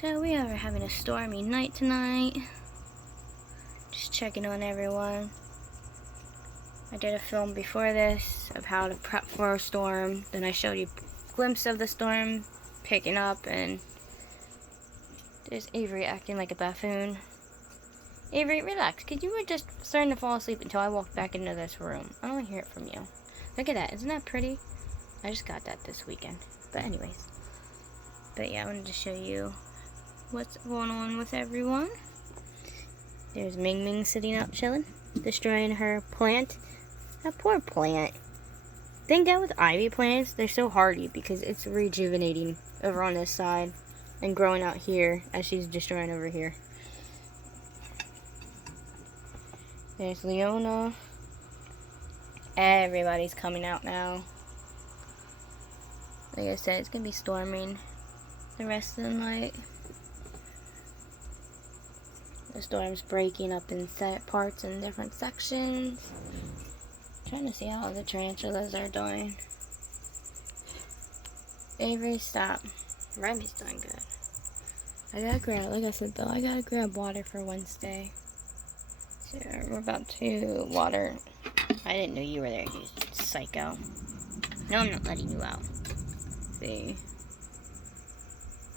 So we are having a stormy night tonight. Just checking on everyone. I did a film before this of how to prep for a storm. Then I showed you a glimpse of the storm picking up, and there's Avery acting like a buffoon. Avery, relax, because you were just starting to fall asleep until I walked back into this room. I don't want to hear it from you. Look at that. Isn't that pretty? I just got that this weekend. But anyways. But yeah, I wanted to show you what's going on with everyone. There's Ming Ming sitting out chilling, destroying her plant. That poor plant. Thank God with ivy plants, they're so hardy because it's rejuvenating over on this side and growing out here as she's destroying over here. There's Leona. Everybody's coming out now. Like I said, it's going to be storming the rest of the night. The storm's breaking up in parts in different sections. Trying to see how the tarantulas are doing. Avery, stop. Remy's doing good. I gotta grab, like I said though, I gotta grab water for Wednesday. So we're about to water. I didn't know you were there, you psycho. No, I'm not letting you out. See?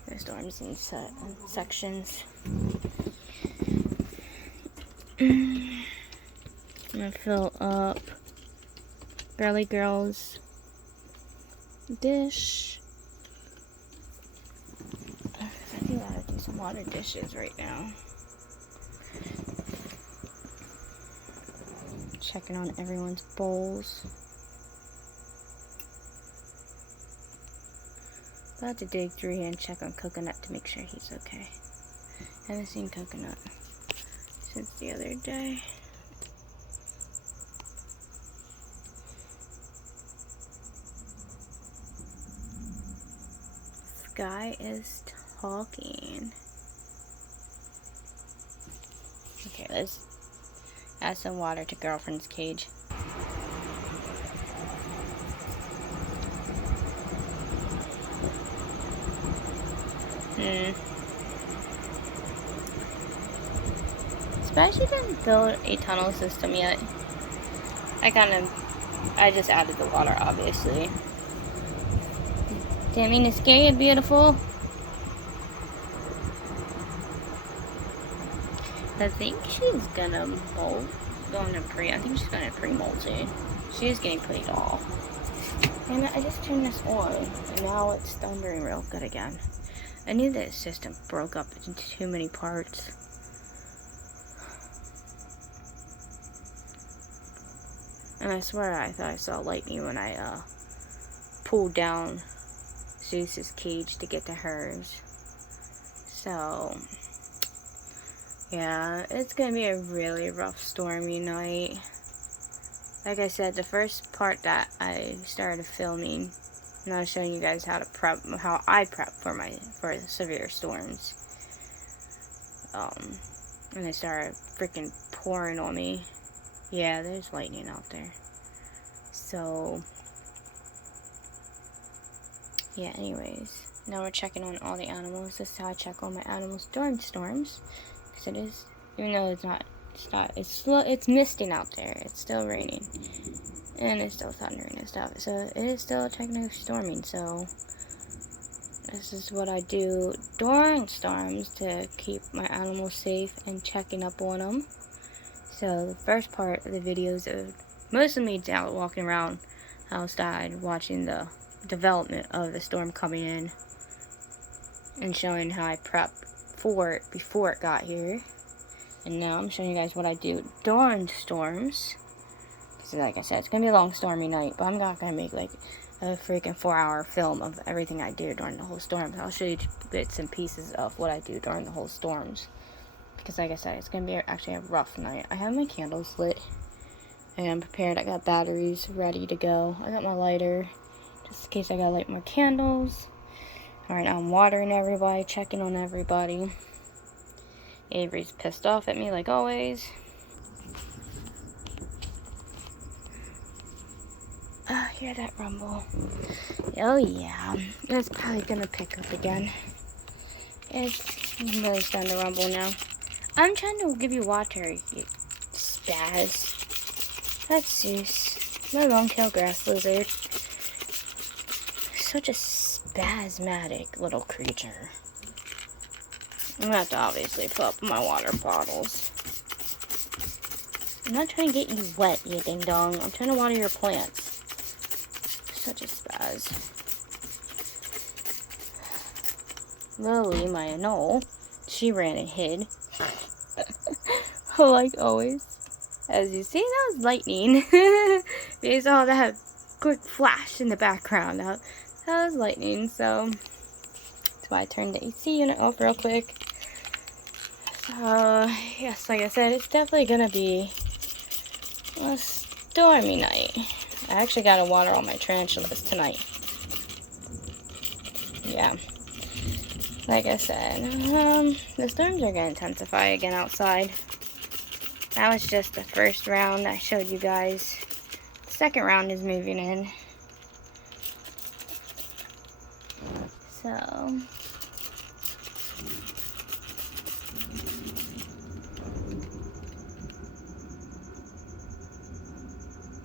The storms in sections. I'm gonna fill up Girly Girl's dish. I do gotta do some water dishes right now. Checking on everyone's bowls. About to dig through here and check on Coconut to make sure he's okay. Haven't seen Coconut since the other day. Sky is talking. Okay, let's add some water to Girlfriend's cage. Especially didn't build a tunnel system yet. I just added the water, obviously. Didn't mean to scare you, beautiful. I think she's gonna molt. I think she's gonna pre-molt soon. She is getting pretty tall. And I just turned this on, and now it's thundering real good again. I knew that system broke up into too many parts. And I swear I thought I saw lightning when I pulled down Zeus's cage to get to hers. So yeah, it's gonna be a really rough stormy night. Like I said, the first part that I started filming, and I was showing you guys how I prep for severe storms. And it started freaking pouring on me. Yeah, there's lightning out there. So yeah, anyways, now we're checking on all the animals. This is how I check on my animals during storms. Because it is, even though it's misting out there, it's still raining. And it's still thundering and stuff. So it is still technically storming. So this is what I do during storms to keep my animals safe and checking up on them. So the first part of the videos of most of me out walking around outside watching the development of the storm coming in and showing how I prep for it before it got here. And now I'm showing you guys what I do during storms. Because like I said, it's going to be a long stormy night, but I'm not going to make like a freaking 4-hour film of everything I do during the whole storm. I'll show you bits and pieces of what I do during the whole storms. Because like I said, it's going to be actually a rough night. I have my candles lit. And I'm prepared. I got batteries ready to go. I got my lighter, just in case I gotta light more candles. Alright, I'm watering everybody, checking on everybody. Avery's pissed off at me like always. Hear that rumble. Oh yeah, it's probably gonna pick up again. It's really starting to rumble now. I'm trying to give you water, you spaz. That's Zeus, my long-tailed grass lizard. Such a spasmodic little creature. I'm gonna have to obviously fill up my water bottles. I'm not trying to get you wet, you ding dong. I'm trying to water your plants. Such a spaz. Lily, my anole, she ran and hid. Like always. As you see, that was lightning. You saw that quick flash in the background. That was lightning, so that's why I turned the AC unit off real quick. So, yes, like I said, it's definitely gonna be a stormy night. I actually gotta water all my tarantulas tonight. Yeah. Like I said, the storms are gonna intensify again outside. That was just the first round I showed you guys. The second round is moving in. So,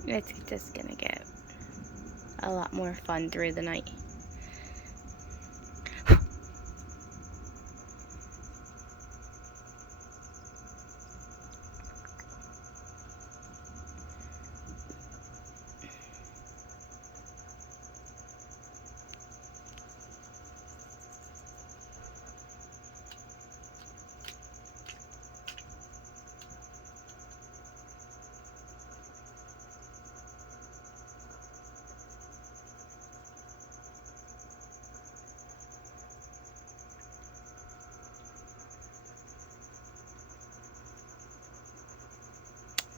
it's just gonna get a lot more fun through the night.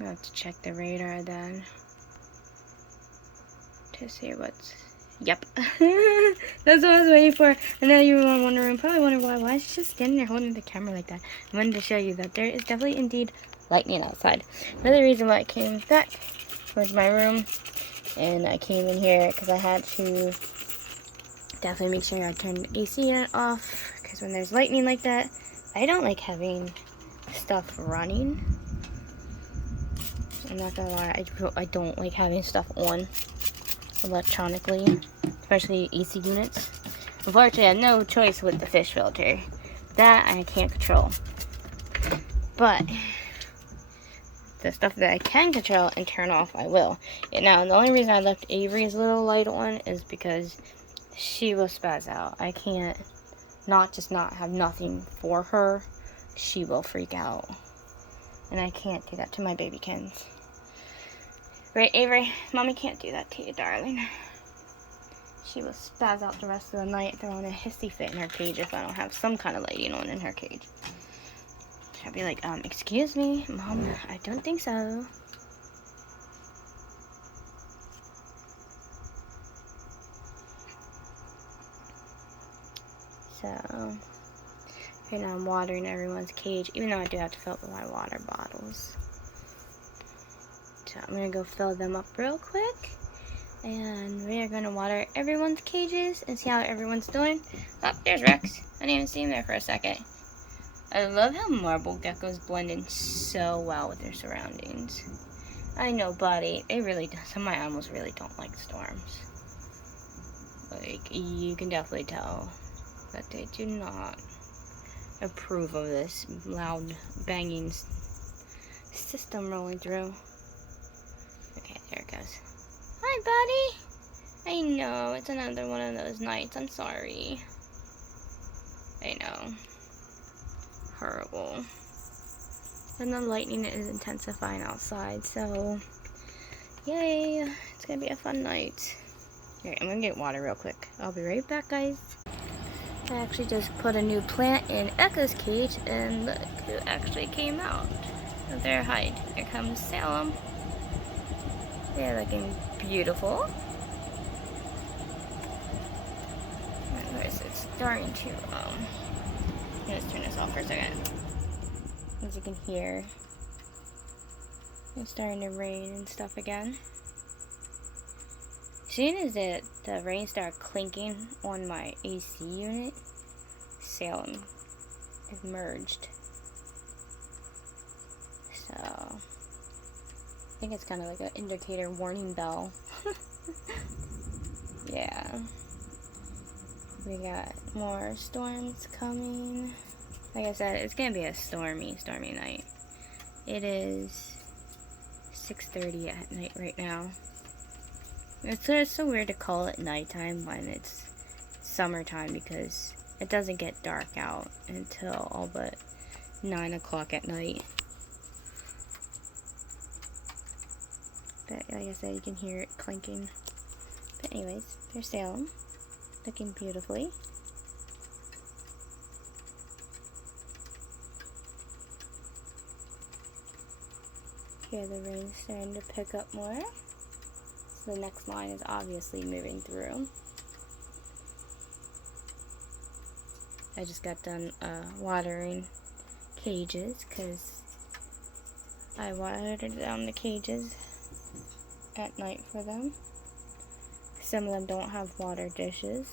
I have to check the radar then to see what's. Yep. That's what I was waiting for. I know you were wondering, probably wondering why is she just standing there holding the camera like that? I wanted to show you that there is definitely indeed lightning outside. Another reason why I came back was my room, and I came in here because I had to definitely make sure I turned the AC unit off, because when there's lightning like that, I don't like having stuff running. I'm not gonna lie, I don't like having stuff on electronically, especially AC units. Unfortunately, I have no choice with the fish filter. That I can't control. But the stuff that I can control and turn off, I will. Yeah, now, the only reason I left Avery's little light on is because she will spaz out. I can't not have nothing for her. She will freak out. And I can't do that to my babykins. Right, Avery? Mommy can't do that to you, darling. She will spaz out the rest of the night, throwing a hissy fit in her cage if I don't have some kind of lighting on in her cage. She'll be like, excuse me, Mom, I don't think so. So, right now I'm watering everyone's cage, even though I do have to fill up my water bottles. So I'm going to go fill them up real quick. And we are going to water everyone's cages and see how everyone's doing. Oh, there's Rex. I didn't even see him there for a second. I love how marble geckos blend in so well with their surroundings. I know, buddy. They really do. Some of my animals really don't like storms. Like, you can definitely tell that they do not approve of this loud banging system rolling through. Okay, there it goes. Hi, buddy. I know, it's another one of those nights. I'm sorry. I know. Horrible. And the lightning is intensifying outside, so yay. It's gonna be a fun night. Okay, I'm gonna get water real quick. I'll be right back, guys. I actually just put a new plant in Echo's cage, and look who actually came out of their hide. Here comes Salem. They're looking beautiful. And where is it starting to, let's turn this off for a second. As you can hear, it's starting to rain and stuff again. As soon as the rain started clinking on my AC unit, Salem have merged. So, I think it's kind of like an indicator warning bell. Yeah. We got more storms coming. Like I said, it's gonna be a stormy night. It is 6:30 at night right now. It's so weird to call it nighttime when it's summertime because it doesn't get dark out until all but 9 o'clock at night. But like I said, you can hear it clinking. But anyways, there's Salem, looking beautifully. Here the rain's starting to pick up more. So the next line is obviously moving through. I just got done watering cages because I watered down the cages at night for them. Some of them don't have water dishes.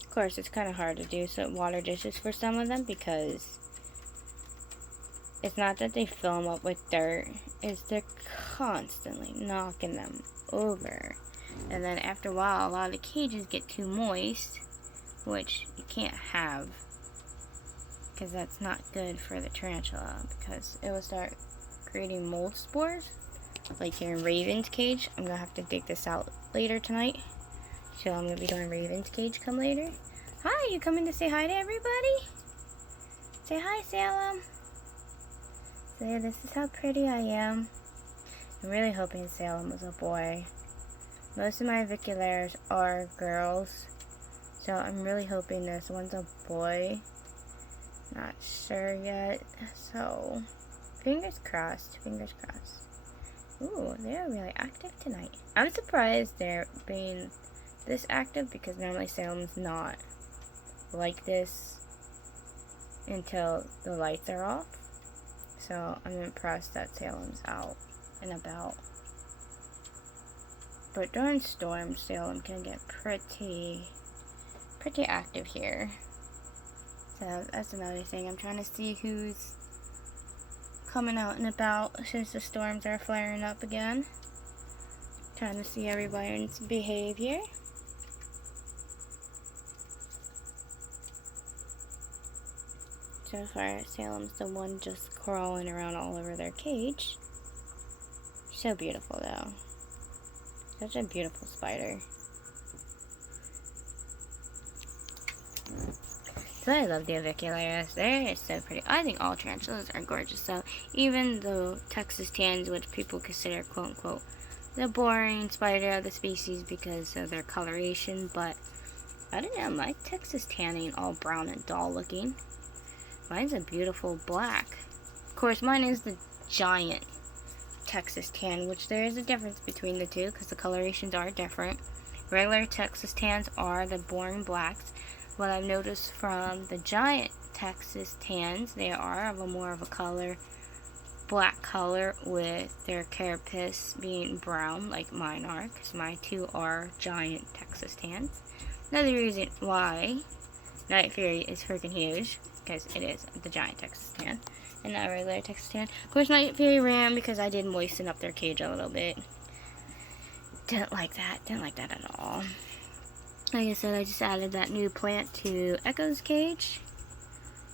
Of course, it's kind of hard to do some water dishes for some of them because it's not that they fill them up with dirt, it's they're constantly knocking them over. And then after a while, a lot of the cages get too moist, which you can't have because that's not good for the tarantula because it will start creating mold spores. Like here in Raven's cage, I'm going to have to dig this out later tonight. So I'm going to be doing Raven's cage come later. Hi, you coming to say hi to everybody? Say hi, Salem. So yeah, this is how pretty I am. I'm really hoping Salem was a boy. Most of my aviculaires are girls. So I'm really hoping this one's a boy. Not sure yet. So fingers crossed, fingers crossed. Ooh, they're really active tonight. I'm surprised they're being this active because normally Salem's not like this until the lights are off. So I'm impressed that Salem's out and about. But during storms, Salem can get pretty active here. So that's another thing. I'm trying to see who's coming out and about since the storms are flaring up again. Trying to see everyone's behavior. So far, Salem's the one just crawling around all over their cage. So beautiful though. Such a beautiful spider. So I love the aviculaires. They're so pretty. I think all tarantulas are gorgeous. So even the Texas tans, which people consider quote unquote the boring spider of the species because of their coloration, but I don't know, my Texas tan ain't all brown and dull looking. Mine's a beautiful black. Of course, mine is the giant Texas tan, which there is a difference between the two because the colorations are different. Regular Texas tans are the boring blacks. What I've noticed from the giant Texas tans, they are of a more of a color, black color with their carapace being brown like mine are, because my two are giant Texas tans. Another reason why Night Fury is freaking huge, because it is the giant Texas tan and not a regular Texas tan. Of course, Night Fury ran because I did moisten up their cage a little bit. Didn't like that at all. Like I said, I just added that new plant to Echo's cage.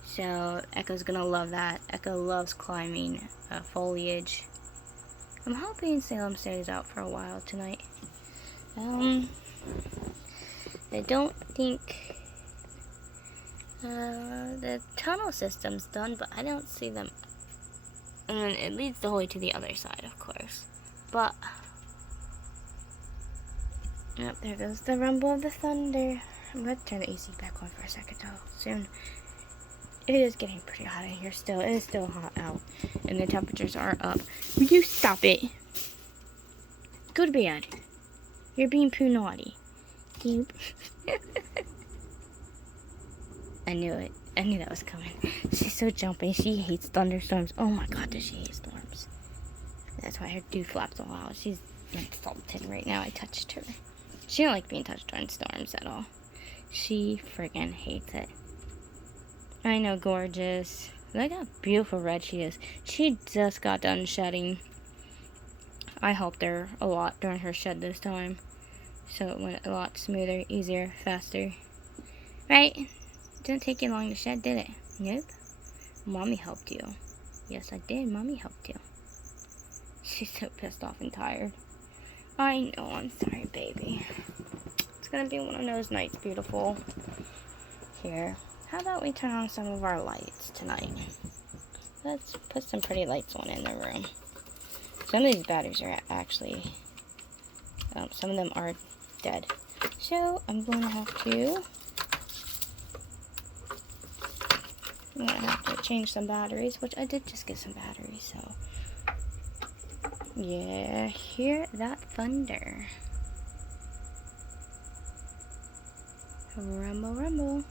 So Echo's gonna love that. Echo loves climbing foliage. I'm hoping Salem stays out for a while tonight. I don't think the tunnel system's done, but I don't see them. And then it leads the whole way to the other side, of course. But yep, there goes the rumble of the thunder. I'm going to turn the AC back on for a second though, soon. It is getting pretty hot in here still. It is still hot out. And the temperatures are up. Will you stop it? Go to bed. You're being poo naughty. You. I knew it. I knew that was coming. She's so jumpy. She hates thunderstorms. Oh my god, does she hate storms. That's why her dew flaps all out. She's insulted right now. I touched her. She don't like being touched during storms at all. She friggin' hates it. I know, gorgeous. Look how beautiful red she is. She just got done shedding. I helped her a lot during her shed this time. So it went a lot smoother, easier, faster. Right? Didn't take you long to shed, did it? Nope. Mommy helped you. Yes, I did. Mommy helped you. She's so pissed off and tired. I know. I'm sorry, baby. It's gonna be one of those nights, beautiful. Here. How about we turn on some of our lights tonight? Let's put some pretty lights on in the room. Some of these batteries are actually, some of them are dead. So I'm going to have to change some batteries, which I did just get some batteries, so. Yeah, hear that thunder. Rumble, rumble.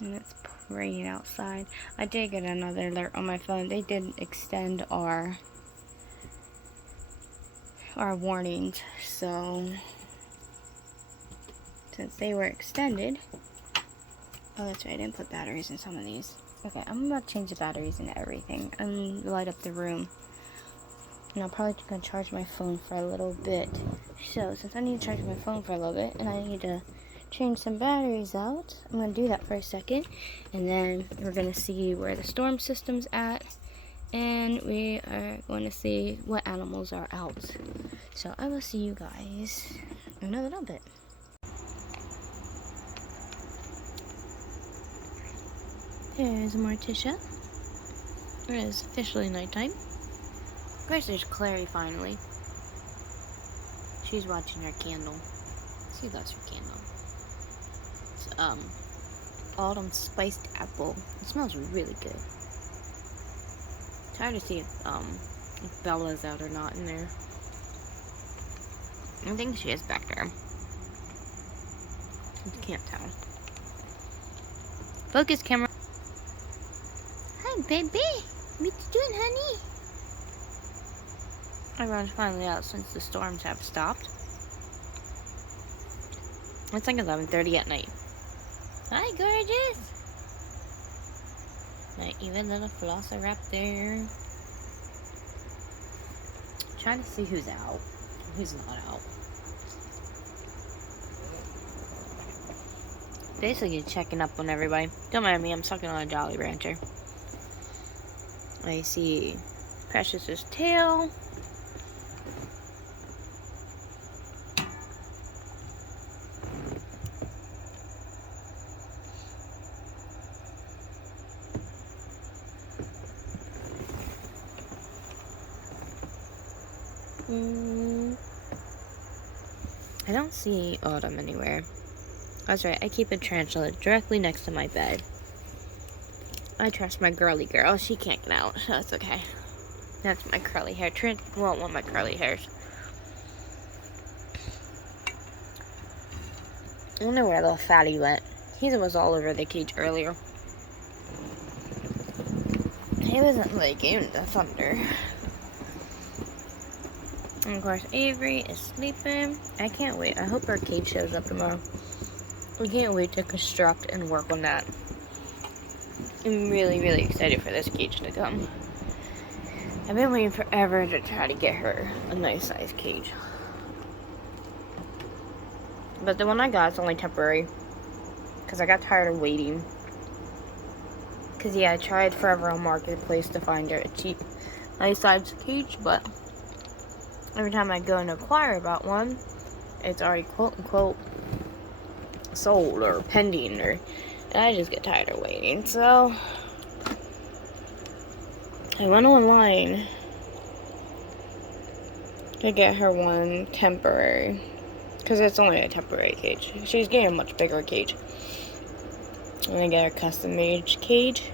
And it's raining outside. I did get another alert on my phone. They did extend our warnings. So since they were extended, oh, that's right, I didn't put batteries in some of these. Okay, I'm about to change the batteries and everything and light up the room. And I'm probably gonna charge my phone for a little bit. So since I need to charge my phone for a little bit and I need to change some batteries out, I'm going to do that for a second, and then we're going to see where the storm system's at, and we are going to see what animals are out. So I will see you guys in a little bit. There's Morticia. It is officially nighttime. Of course, there's Clary finally. She's watching her candle. She loves her candle. Autumn spiced apple. It smells really good. It's hard to see if Bella's out or not in there. I think she is back there. I can't tell. Focus camera. Hi, baby. What you doing, honey? Everyone's finally out since the storms have stopped. It's like 11:30 at night. Hi, gorgeous. My even little velociraptor. Trying to see who's out, who's not out. Basically checking up on everybody. Don't mind me, I'm sucking on a Jolly Rancher. I see Precious's tail. I don't see Autumn anywhere. That's right, I keep a tarantula directly next to my bed. I trust my girly girl. She can't get out, so that's okay. That's my curly hair. Tarantula won't want my curly hairs. I don't know where little Fatty went. He was all over the cage earlier. He wasn't like in the thunder. And of course, Avery is sleeping. I can't wait. I hope our cage shows up tomorrow. We can't wait to construct and work on that. I'm really, really excited for this cage to come. I've been waiting forever to try to get her a nice size cage. But the one I got is only temporary. Because I got tired of waiting. Because yeah, I tried forever on Marketplace to find a cheap, nice size cage, but every time I go and inquire about one, it's already quote-unquote sold or pending, and I just get tired of waiting. So I went online to get her one temporary, because it's only a temporary cage. She's getting a much bigger cage. I'm gonna get her custom made cage.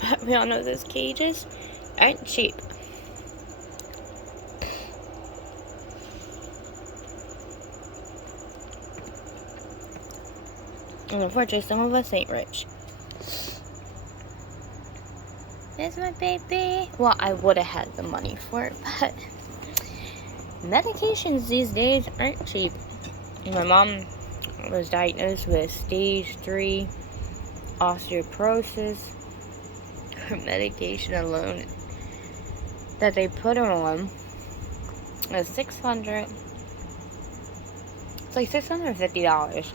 But we all know those cages aren't cheap. And unfortunately, some of us ain't rich. There's my baby. Well, I would have had the money for it, but medications these days aren't cheap. My mom was diagnosed with stage 3 osteoporosis. Her medication alone that they put her on was $650.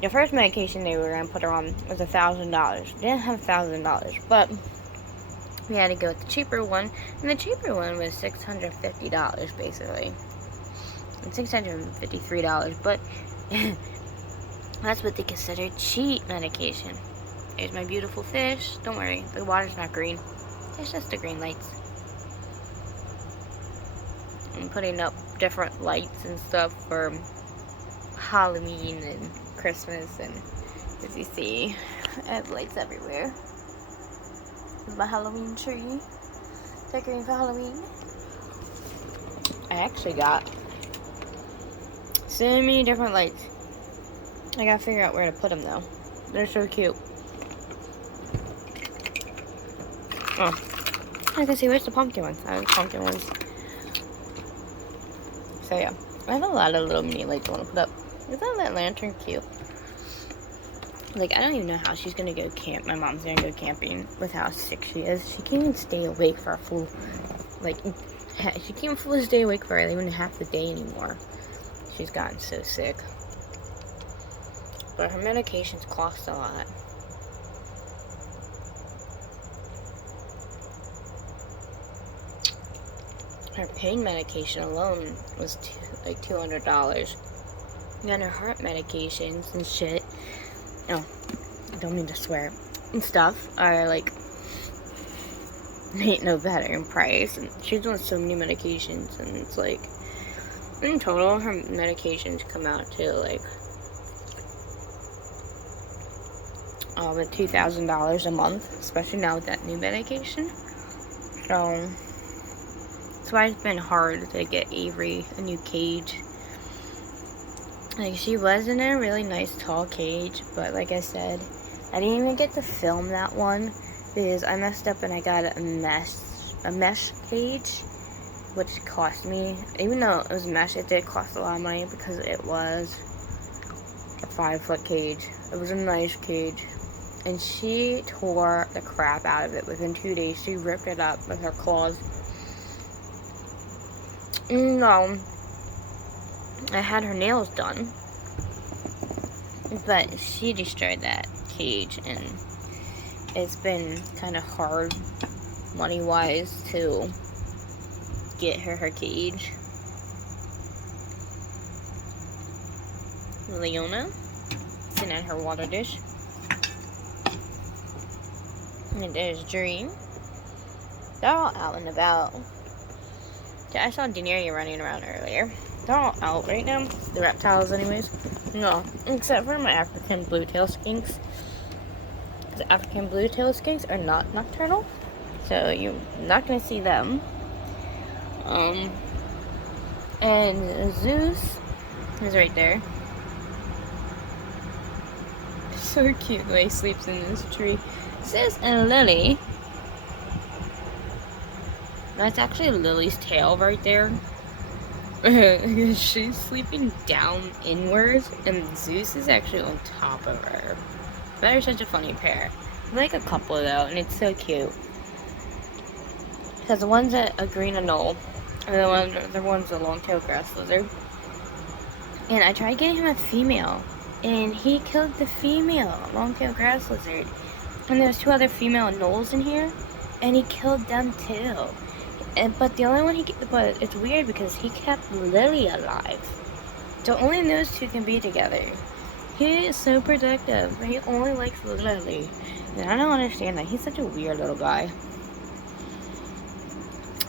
The first medication they were gonna put her on was $1,000. Didn't have $1,000, but we had to go with the cheaper one, and the cheaper one was $650 basically, and $653. But that's what they consider cheap medication. There's my beautiful fish. Don't worry, the water's not green. It's just the green lights. I'm putting up different lights and stuff for Halloween and Christmas, and as you see, I have lights everywhere. This is my Halloween tree. Decorating for Halloween. I actually got so many different lights. I gotta figure out where to put them though. They're so cute. Oh, I can see where's the pumpkin ones. I have pumpkin ones. So yeah, I have a lot of little mini lights I want to put up. Isn't that lantern cute? Like, I don't even know how she's gonna go camp. My mom's gonna go camping with how sick she is. She can't even stay awake for a full, like, she can't fully stay awake for even half the day anymore. She's gotten so sick. But her medications cost a lot. Her pain medication alone was like $200. And her heart medications and shit, oh, I don't mean to swear, and stuff are like, ain't no better in price. And she's on so many medications, and it's like, in total, her medications come out to like about $2,000 a month, especially now with that new medication. So that's why it's been hard to get Avery a new cage. Like, she was in a really nice tall cage, but like I said, I didn't even get to film that one because I messed up and I got a mesh cage, which cost me, even though it was mesh, it did cost a lot of money because it was a 5-foot cage. It was a nice cage, and she tore the crap out of it within 2 days. She ripped it up with her claws. No, I had her nails done, but she destroyed that cage, and it's been kind of hard money-wise to get her cage. Leona sitting at her water dish, and there's Dream. They're all out and about. Yeah, I saw Daenerys running around earlier. They're all out right now. The reptiles, anyways. No, except for my African blue-tail skinks. The African blue-tail skinks are not nocturnal, so you're not gonna see them. And Zeus is right there. So cute the way he sleeps in this tree. Zeus and Lily. That's actually Lily's tail right there. She's sleeping down inwards, and Zeus is actually on top of her. They're such a funny pair. They're like a couple though, and it's so cute. Because the one's a green anole, and the one's a long-tailed grass lizard. And I tried getting him a female, and he killed the female long-tailed grass lizard. And there's 2 other female anoles in here, and he killed them too. But the only one but it's weird because he kept Lily alive. So only those 2 can be together. He is so protective. He only likes Lily. And I don't understand that. He's such a weird little guy.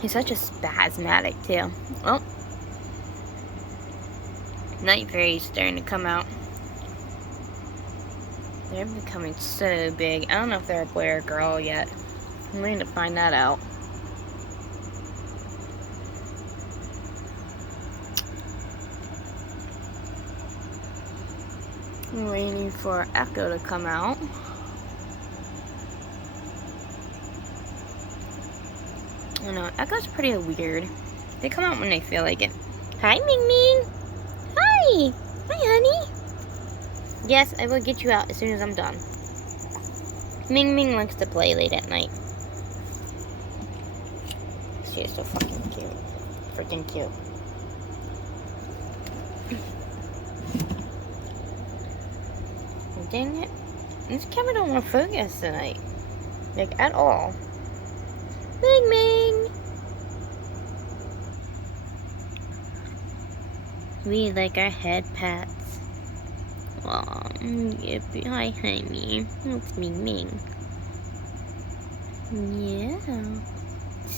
He's such a spasmatic too. Oh. Night fairies starting to come out. They're becoming so big. I don't know if they're a boy or a girl yet. I'm waiting to find that out. I'm waiting for Echo to come out. don't know. Echo's pretty weird. They come out when they feel like it. Hi, Ming Ming. Hi. Hi, honey. Yes, I will get you out as soon as I'm done. Ming Ming likes to play late at night. She is so fucking cute. Freaking cute. Dang it. This camera don't want to focus tonight. Like, at all. Ming Ming! We like our head pats. Aw, yippee. Hi, honey. It's Ming Ming. Yeah.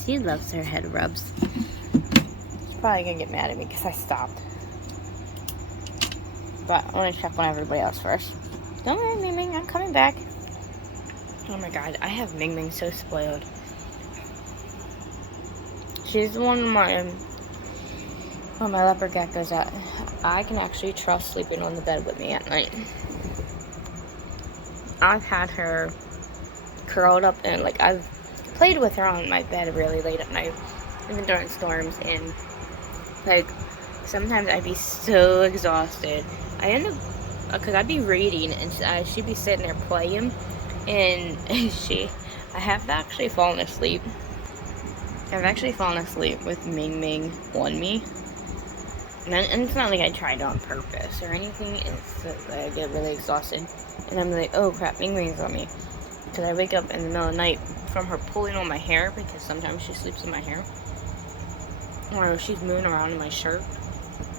She loves her head rubs. She's probably gonna get mad at me because I stopped. But I want to check on everybody else first. Don't worry, Ming Ming. I'm coming back. Oh my god, I have Ming Ming so spoiled. She's one of my leopard geckos that I can actually trust sleeping on the bed with me at night. I've had her curled up and like I've played with her on my bed really late at night, even during storms, and like sometimes I'd be so exhausted. I end up, because I'd be reading and she'd be sitting there playing, and I have actually fallen asleep. I've actually fallen asleep with Ming Ming on me. And it's not like I tried it on purpose or anything. It's that I get really exhausted. And I'm like, oh crap, Ming Ming's on me. Because I wake up in the middle of the night from her pulling on my hair, because sometimes she sleeps in my hair. Or she's moving around in my shirt.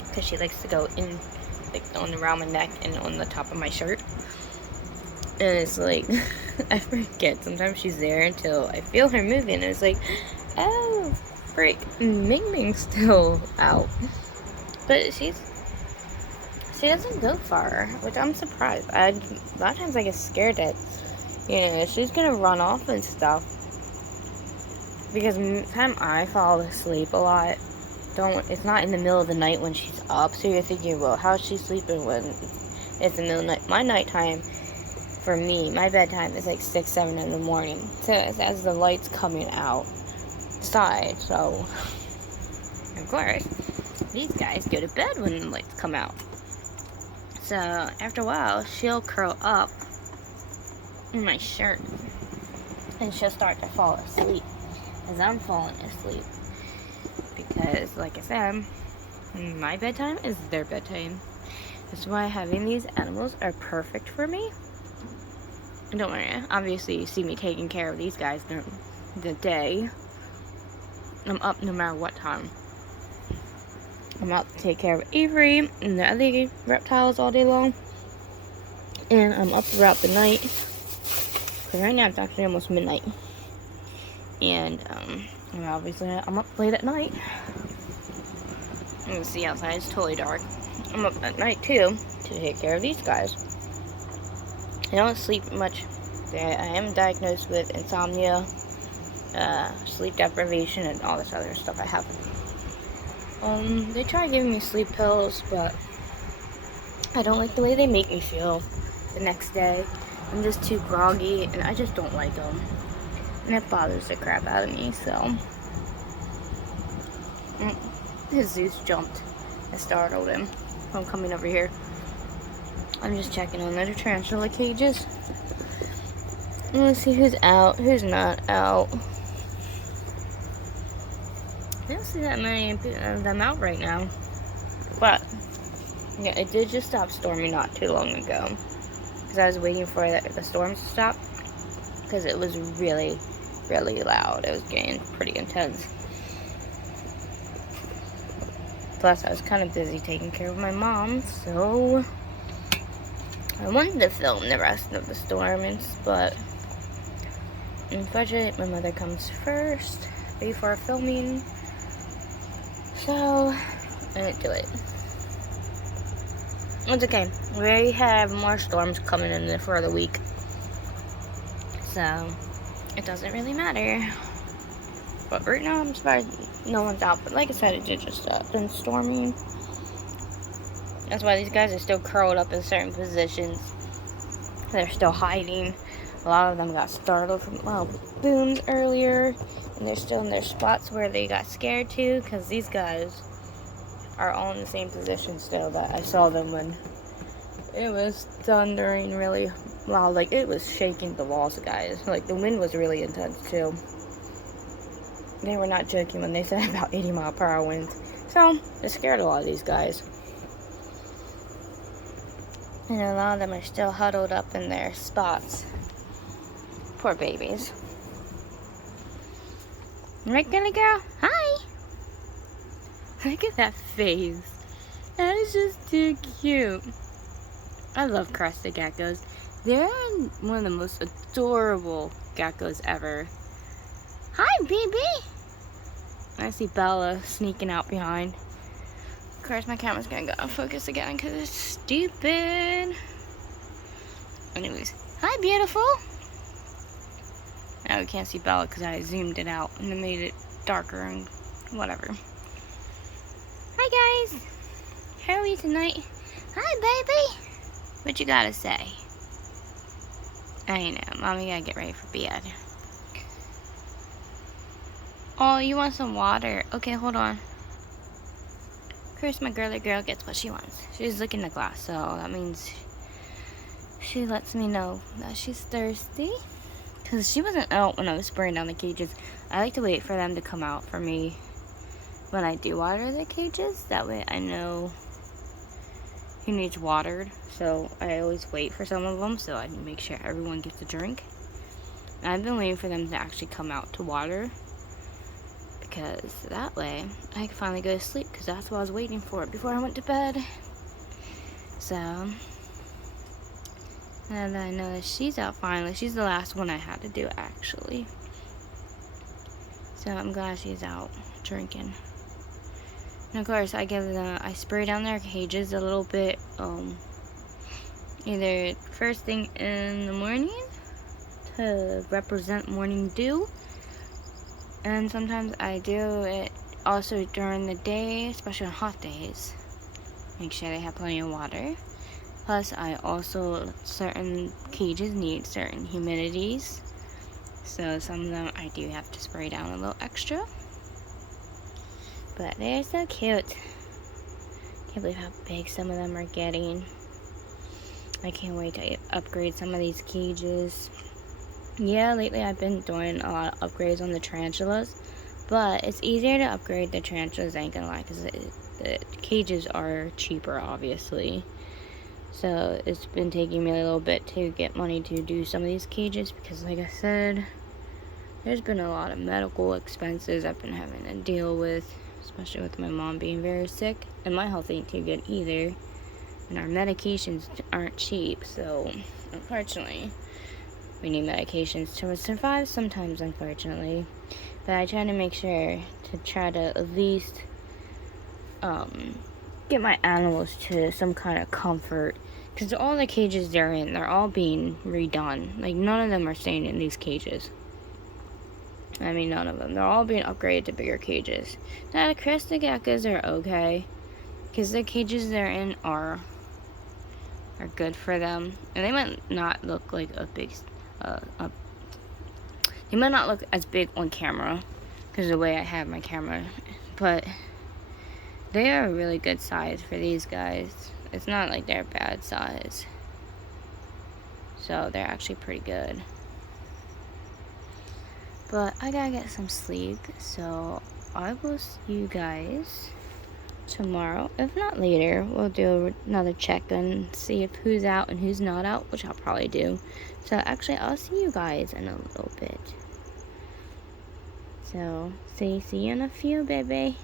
Because she likes to go in, like, around my neck and on the top of my shirt. And it's like, I forget. Sometimes she's there until I feel her moving. And it's like, oh, freak, Ming Ming's still out. But she doesn't go far, which I'm surprised. A lot of times I get scared that, she's gonna run off and stuff. Because the time I fall asleep a lot, it's not in the middle of the night when she's up. So you're thinking, well, how's she sleeping when it's in the middle of the night? My nighttime, for me, my bedtime is like 6, 7 in the morning. So it's as the light's coming outside. So, of course, these guys go to bed when the lights come out. So after a while, she'll curl up in my shirt and she'll start to fall asleep as I'm falling asleep. Because, like I said, my bedtime is their bedtime. That's why having these animals are perfect for me. And don't worry, obviously you see me taking care of these guys during the day. I'm up no matter what time. I'm out to take care of Avery and the other reptiles all day long. And I'm up throughout the night. Because right now it's actually almost midnight. And, obviously I'm up late at night. You can see outside, it's totally dark. I'm up at night too, to take care of these guys. I don't sleep much. I am diagnosed with insomnia, sleep deprivation, and all this other stuff I have. They try giving me sleep pills, but I don't like the way they make me feel the next day. I'm just too groggy, and I just don't like them. And it bothers the crap out of me, so. Jesus jumped. I startled him from coming over here. I'm just checking on the tarantula cages. Let's see who's out, who's not out. I don't see that many of them out right now. But, yeah, it did just stop storming not too long ago. Because I was waiting for the storm to stop. Because it was really, really loud. It was getting pretty intense. Plus, I was kind of busy taking care of my mom, so I wanted to film the rest of the storms, but unfortunately, my mother comes first before filming, so I didn't do it. It's okay. We have more storms coming in for the week, so it doesn't really matter. But right now, I'm surprised no one's out. But like I said, it did just been stormy. That's why these guys are still curled up in certain positions. They're still hiding. A lot of them got startled from loud booms earlier. And they're still in their spots where they got scared too, because these guys are all in the same position still that I saw them when it was thundering really loud. Like, it was shaking the walls, guys. Like, the wind was really intense too. They were not joking when they said about 80-mile-per-hour winds. So, it scared a lot of these guys. And a lot of them are still huddled up in their spots. Poor babies. Right, girly girl? Hi! Look at that face. That is just too cute. I love crested geckos. They're one of the most adorable geckos ever. Hi, baby! I see Bella sneaking out behind. Of course, my camera's gonna go out of focus again because it's stupid. Anyways, hi, beautiful! Now we can't see Bella because I zoomed it out and it made it darker and whatever. Hi, guys! How are we tonight? Hi, baby! What you gotta say? I know, Mommy gotta get ready for bed. Oh, you want some water? Okay, hold on. Of course, my girly girl gets what she wants. She's licking the glass, so that means she lets me know that she's thirsty. Because she wasn't out when I was spraying down the cages. I like to wait for them to come out for me when I do water the cages. That way I know who needs watered. So I always wait for some of them so I can make sure everyone gets a drink. And I've been waiting for them to actually come out to water, because that way I can finally go to sleep, because that's what I was waiting for before I went to bed. So now that I know that she's out finally, she's the last one I had to do actually. So I'm glad she's out drinking. And of course I spray down their cages a little bit, either first thing in the morning to represent morning dew, and sometimes I do it also during the day, especially on hot days. Make sure they have plenty of water. Plus, I also, certain cages need certain humidities, so some of them I do have to spray down a little extra. But they're so cute. Can't believe how big some of them are getting. I can't wait to upgrade some of these cages. Yeah, lately I've been doing a lot of upgrades on the tarantulas, but it's easier to upgrade the tarantulas, I ain't gonna lie, because the cages are cheaper, obviously. So it's been taking me a little bit to get money to do some of these cages, because like I said, there's been a lot of medical expenses I've been having to deal with, especially with my mom being very sick, and my health ain't too good either, and our medications aren't cheap, so unfortunately we need medications to survive sometimes, unfortunately. But I try to make sure to try to at least get my animals to some kind of comfort, because all the cages they're in, they're all being redone. Like, none of them are staying in these cages. I mean, none of them. They're all being upgraded to bigger cages. Now, the crested geckos are okay, because the cages they're in are good for them. And they might not look like a big, they might not look as big on camera, because of the way I have my camera, but they are a really good size for these guys. It's not like they're bad size. So they're actually pretty good. But I gotta get some sleep, so I will see you guys tomorrow. If not later, we'll do another check-in, see if who's out and who's not out, which I'll probably do. So actually, I'll see you guys in a little bit. So, see you in a few, baby.